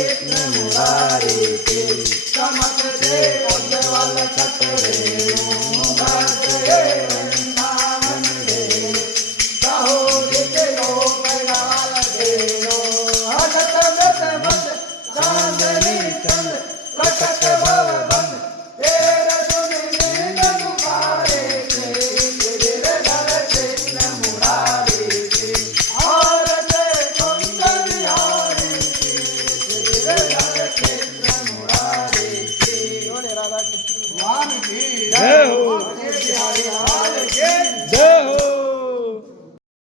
कृष्ण मुरारी के चमक दे उज्ज्वल छतरे भरते वृंदावन रे कहो जिते लोक लाल देरो हजत मत मत चांदनी चंद कटक भवन तेरे सुन नींद दुखारे के गिरधर कृष्ण मुरारी के और ते सुंदर बिहारी के गिरधर कृष्ण मुरारी के बोले राधा कृष्ण भगवान की जय हो बिहारी लाल की जय हो